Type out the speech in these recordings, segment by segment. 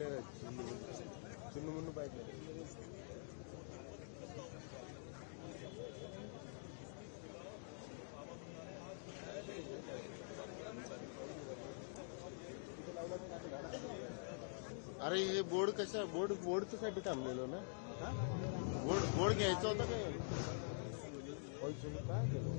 चुन्नू मुन्नू पाइप ले अरे हे बोर्ड कशा बोर्डच्या साठी थांबलेलो ना बोर्ड घ्यायचा होता काय काय केलं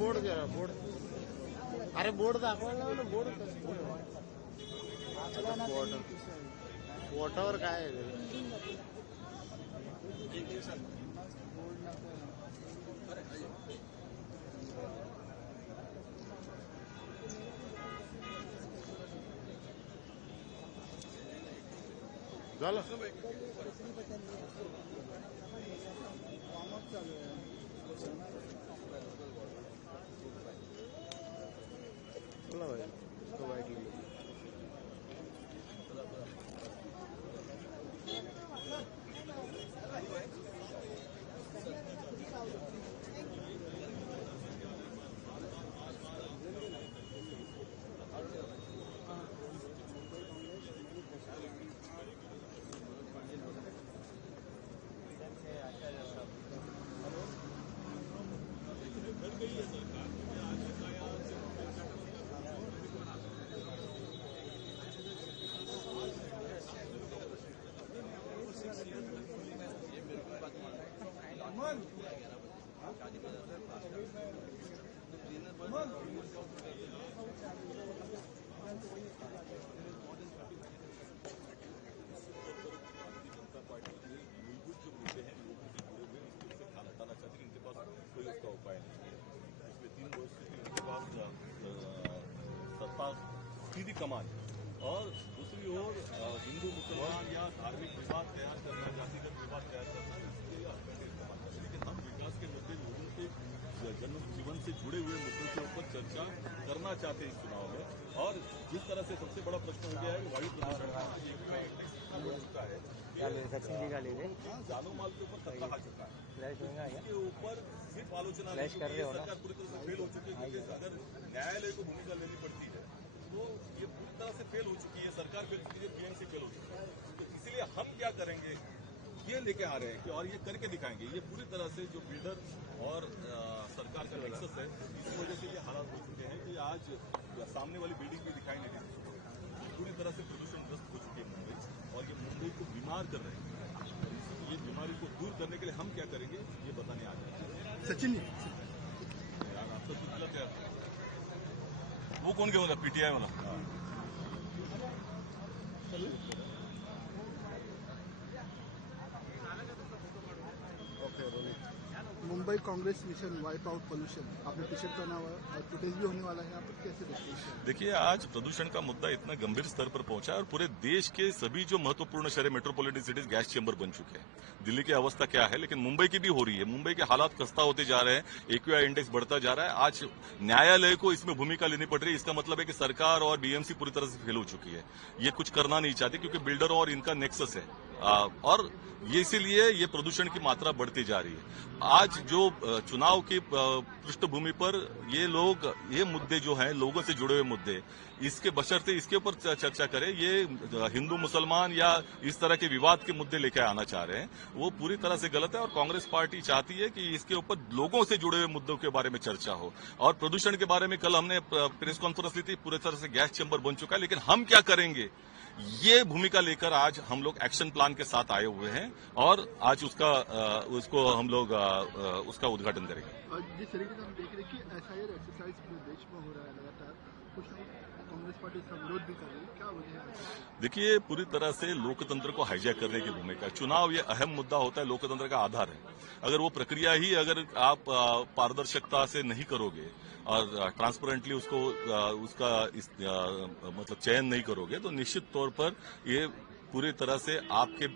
बोर्ड जरा बोर्ड अरे बोर्ड दाखवायला ना बोर्ड वॉटावर काय आहे झालं सीधी कमान और दूसरी ओर हिंदू मुसलमान या धार्मिक विवाद तैयार करना जातिगत विवाद तैयार करना इसके लिए अल्टरनेटिव कमान है। लेकिन हम विकास के मुद्दे लोगों के जन्म जीवन से जुड़े हुए मुद्दों के ऊपर चर्चा करना चाहते हैं इस चुनाव में। और जिस तरह से सबसे बड़ा प्रश्न हो गया है कि वायु प्रदूषण का हो चुका है जानो माल के ऊपर खतरा आ चुका है इसके ऊपर सिर्फ आलोचना सरकार पूरी तरह से फेल हो चुकी है क्योंकि अगर न्यायालय को भूमिका लेनी पड़ती है तो ये पूरी तरह से फेल हो चुकी है सरकार फेल चुकी है बीएमसी फेल हो चुकी है। तो इसलिए हम क्या करेंगे ये लेके आ रहे हैं कि और ये करके दिखाएंगे। ये पूरी तरह से जो बिल्डर और सरकार का नेक्सस है इसी वजह से ये हालात हो चुके हैं कि आज सामने वाली बिल्डिंग भी दिखाई नहीं देती पूरी तरह से प्रदूषणग्रस्त हो चुकी है मुंबई और ये मुंबई को बीमार कर रहे हैं। ये बीमारी को दूर करने के लिए हम क्या करेंगे ये बताने आ रहे हैं। सचिन यार आपका कुछ क्या वो कौन गया वाला पीटीआई वाला मुंबई Congress mission wipe out pollution आपने टी शर्ट पहना हुआ है और प्रोटेस्ट भी होने वाला है यहाँ पर कैसे देखते हैं? देखिए आज प्रदूषण का मुद्दा इतना गंभीर स्तर पर पहुंचा है और पूरे देश के सभी जो महत्वपूर्ण शहर मेट्रोपॉलिटन सिटीज गैस चेंबर बन चुके हैं। दिल्ली की अवस्था क्या है लेकिन मुंबई की भी हो रही है। मुंबई के हालात खस्ता होते जा रहे हैं, एक्यूआई इंडेक्स बढ़ता जा रहा है। आज न्यायालय को इसमें भूमिका लेनी पड़ रही है। इसका मतलब है कि सरकार और बीएमसी पूरी तरह से फेल हो चुकी है। ये कुछ करना नहीं चाहती क्योंकि बिल्डर और इनका नेक्सस है और ये इसीलिए ये प्रदूषण की मात्रा बढ़ती जा रही है। आज जो चुनाव की पृष्ठभूमि पर ये लोग ये मुद्दे जो हैं लोगों से जुड़े हुए मुद्दे इसके बशर्ते इसके ऊपर चर्चा करें। ये हिंदू मुसलमान या इस तरह के विवाद के मुद्दे लेकर आना चाह रहे हैं वो पूरी तरह से गलत है और कांग्रेस पार्टी चाहती है कि इसके ऊपर लोगों से जुड़े हुए मुद्दों के बारे में चर्चा हो। और प्रदूषण के बारे में कल हमने प्रेस कॉन्फ्रेंस ली थी, पूरी तरह से गैस चैम्बर बन चुका है। लेकिन हम क्या करेंगे ये भूमिका लेकर आज हम लोग एक्शन प्लान के साथ आए हुए हैं और आज उसको हम लोग उसका उद्घाटन करेंगे। जिस तरीके से हम देख रहे हैं कि एसआईआर एक्सरसाइज पूरे देश में हो रहा है लगातार, कुछ कांग्रेस पार्टी इसका विरोध भी कर रही है, क्या वजह है? देखिए पूरी तरह से लोकतंत्र को हाईजैक करने की भूमिका। चुनाव ये अहम मुद्दा होता है, लोकतंत्र का आधार है। अगर वो प्रक्रिया ही अगर आप पारदर्शिता से नहीं करोगे और ट्रांसपेरेंटली उसका मतलब चयन नहीं करोगे तो निश्चित तौर पर ये पूरी तरह से आपके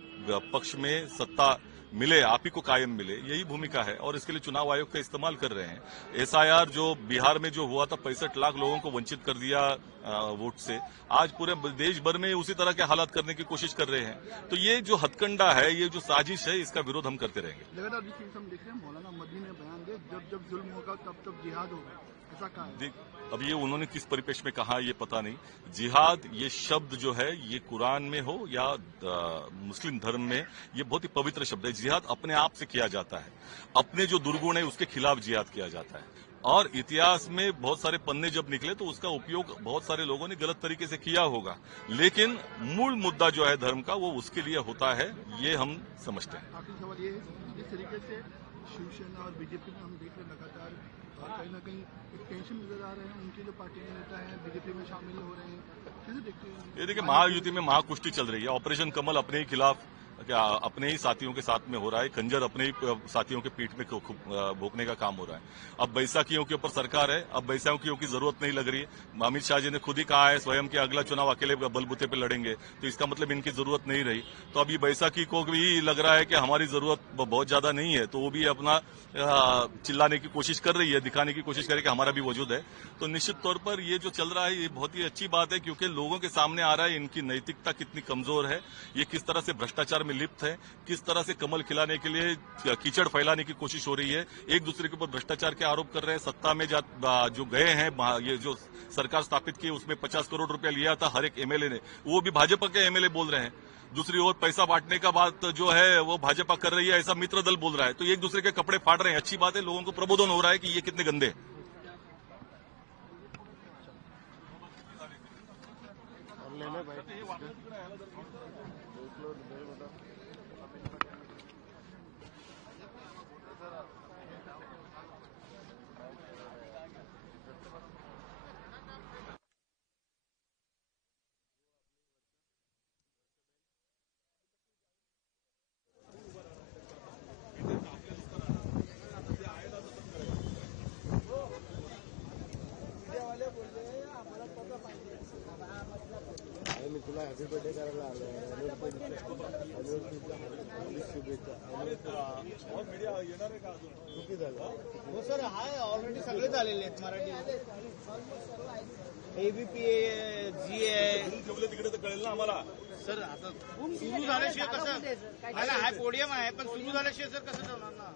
पक्ष में सत्ता मिले, आप ही को कायम मिले, यही भूमिका है और इसके लिए चुनाव आयोग का इस्तेमाल कर रहे हैं। एसआईआर जो बिहार में जो हुआ था 65 लाख लोगों को वंचित कर दिया वोट से, आज पूरे देश भर में उसी तरह के हालात करने की कोशिश कर रहे हैं। तो ये जो हथकंडा है, ये जो साजिश है, इसका विरोध हम करते रहेंगे। लगातार जिस हम देख रहे हैं मौलाना मदनी ने बयान दिया जब जब जुल्म होगा तब तब जिहाद होगा, ऐसा कहा है। अब ये उन्होंने किस परिपेक्ष में कहा ये पता नहीं। जिहाद ये शब्द जो है ये कुरान में हो या मुस्लिम धर्म में, ये बहुत ही पवित्र शब्द है। जिहाद अपने आप से किया जाता है, अपने जो दुर्गुण है उसके खिलाफ जिहाद किया जाता है। और इतिहास में बहुत सारे पन्ने जब निकले तो उसका उपयोग बहुत सारे लोगों ने गलत तरीके से किया होगा, लेकिन मूल मुद्दा जो है धर्म का वो उसके लिए होता है, ये हम समझते हैं। आखिरी सवाल ये है जिस तरीके से शिवसेना और बीजेपी में हम देख रहे हैं लगातार कहीं ना कहीं एक टेंशन नजर आ रहे हैं, उनके जो पार्टी के नेता हैं बीजेपी में शामिल हो रहे हैं, कैसे देखते हैं? ये देखिए, महायुति में महाकुश्ती चल रही है। ऑपरेशन कमल अपने ही खिलाफ, क्या अपने ही साथियों के साथ में हो रहा है, खंजर अपने ही साथियों के पीठ में भोंकने का काम हो रहा है। अब बैसाखियों के ऊपर सरकार है, अब बैसाखियों की जरूरत नहीं लग रही है। अमित शाह जी ने खुद ही कहा है स्वयं कि अगला चुनाव अकेले बलबूते पे लड़ेंगे, तो इसका मतलब इनकी जरूरत नहीं रही। तो अभी बैसाखी को भी लग रहा है कि हमारी जरूरत बहुत ज्यादा नहीं है, तो वो भी अपना चिल्लाने की कोशिश कर रही है, दिखाने की कोशिश करे कि हमारा भी वजूद है। तो निश्चित तौर पर ये जो चल रहा है ये बहुत ही अच्छी बात है, क्योंकि लोगों के सामने आ रहा है इनकी नैतिकता कितनी कमजोर है, ये किस तरह से भ्रष्टाचार में लिप्त है, किस तरह से कमल खिलाने के लिए कीचड़ फैलाने की कोशिश हो रही है, एक दूसरे के ऊपर भ्रष्टाचार के आरोप कर रहे हैं। सत्ता में जो गए हैं, ये जो सरकार स्थापित की उसमें 50 करोड़ रुपया लिया था हर एक एमएलए ने, वो भी भाजपा के एमएलए बोल रहे हैं। दूसरी ओर पैसा बांटने का बात जो है वो भाजपा कर रही है, ऐसा मित्र दल बोल रहा है। तो एक दूसरे के कपड़े फाड़ रहे हैं। अच्छी बात है, लोगों को प्रबोधन हो रहा है कि ये कितने गंदे हैं। मी तुला हॅपी बर्थडे करायला आलोय. शुभेच्छा. किती झालं? हो सर, हाय ऑलरेडी सगळे झालेले आहेत मराठी. एबीपी जी आहे ठेवलं तिकडे तर कळेल ना आम्हाला. सर. आता सुरू झाल्याशिवाय कसं, हाय पोडियम आहे पण सुरू झाल्याशिवाय सर कसं ठेवणार ना.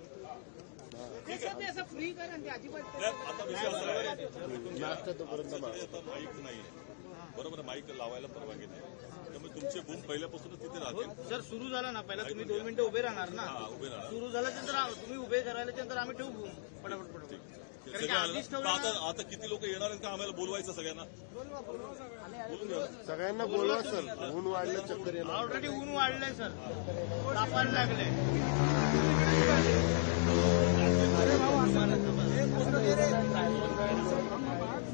असं फ्री करा ते अजिबात. आता विषय असा आहे, नाश्ता तोपर्यंत आता माईक नाही बरोबर, माईक लावायला परवानगी नाही, त्यामुळे तुमचे बूम पहिल्यापासूनच तिथे राहतील. सर सुरू झालं ना, पहिला तुम्ही 2 मिनिटं उभे राहणार ना. उभे राहणार. सुरू झाल्यानंतर तुम्ही उभे करायल्यानंतर आम्ही ठेवू पटापट पटापट. कारण की आधीच ठेवलं ना. आता किती लोक येणार आहेत का आम्हाला बोलवायचं सगळ्यांना? बोलून घ्या. सगळ्यांना बोलवा सर, ऊन वाढलं चक्कर येणार. ऑलरेडी ऊन वाढलंय सर, तापायला लागलंय.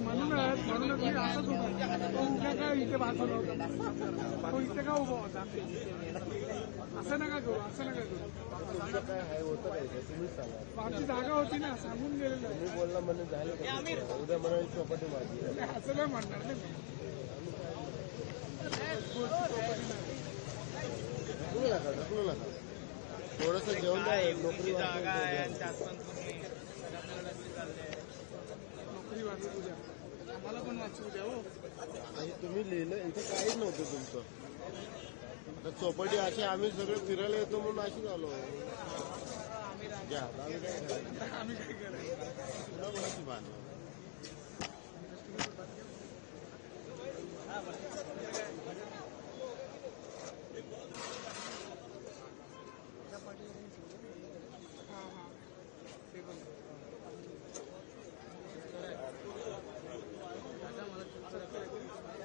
म्हणूनच मी असंच उभा काय इथे बाजूला होता, तो इथे का उभा होता? असं नका करू, असं नका करू. तुमचं काय आहे होतं काय ते तुम्हीच सांगा. आमची जागा होती ना, सांगून गेलेलं आहे. तुम्ही बोलला म्हणून झालं का? उद्या म्हणाली चौपाटी माझी. असं नाही म्हणणार नाही. ढकलू नका. थोडंसं जेवण द्या, नोकरी जागा आहे आणि वाचून त्यात पण तुम्ही नोकरी वाचू द्या, आम्हाला पण वाचू द्या. हो, आणि तुम्ही लिहिलं इथे काहीच नव्हतं तुमचं. आता चौपाटी अशी आम्ही सगळे फिरायला येतो म्हणून अशी झालो. घ्या, आम्ही काय करायचं? आम्ही काय करायचं? तुला कोणाची भान?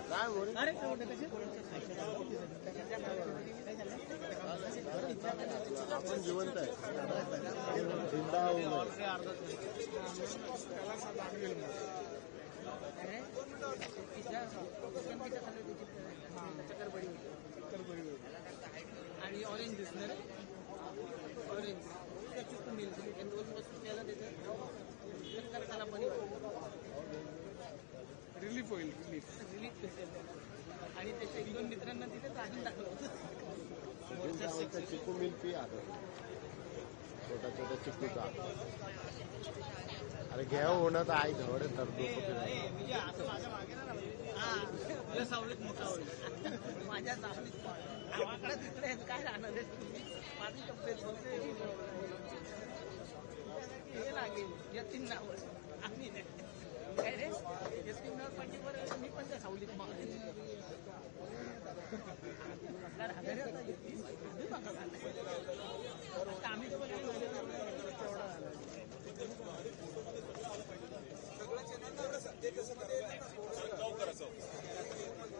काय बोल? आपण जिवंत आहे. जिंदा आहोत. आणि ऑरेंज दिसणार ऑरेंज त्याला त्याला आता चिकू मिल पी आता छोटा छोटा चिकूचा अरे घ्या होणं तर आई धवडे तर डोकं फिरायला. म्हणजे असं माझ्या मागे ना माझ्या सावलीत मोठा होईल माझ्या सावलीत गावाकडे तिकडे काय राहणार आहे माझी तब्येत बघते हे लागेल यतीन नावर आम्ही काय रे यतीन नावर पाठीवर मी पण त्या सावलीत आम्ही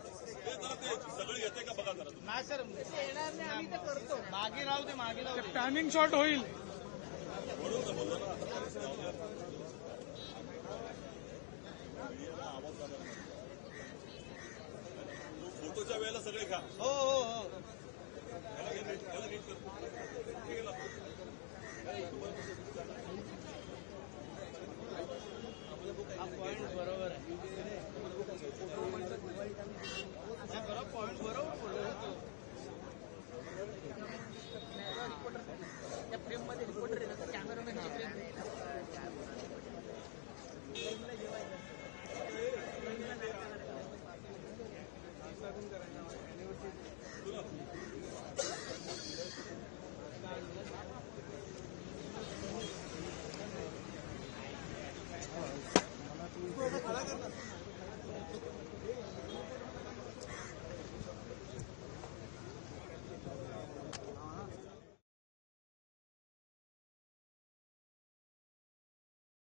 सगळं येते का बघा जरा नाही सर येणार नाही आम्ही तर करतो मागे राहू दे मागे राहू दे पॅनिंग शॉट होईल. फोटोच्या वेळेला सगळे घ्या. हो हो हो याला नीट कर.